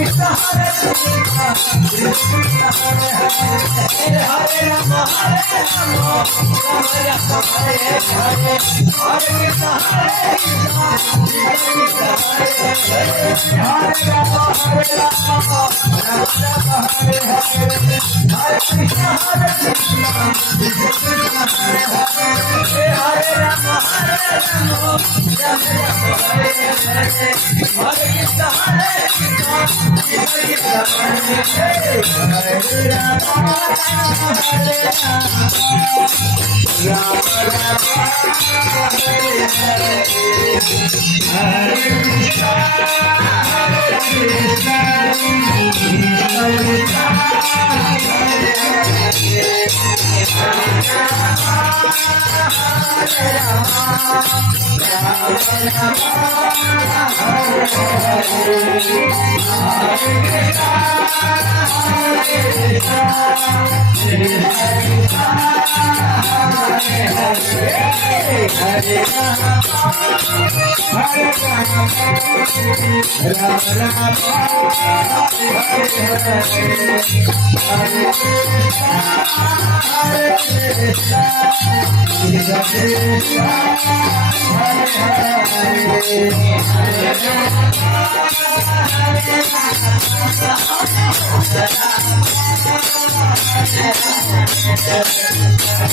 Krishna Hare Krishna Krishna Hare Hare Hare Rama Rama Rama Hare Hare Hare Krishna Krishna Hare Hare Rama Rama Hare Hare Hare Krishna Krishna Hare Hare Hare Rama Rama Hare Hare Hare Krishna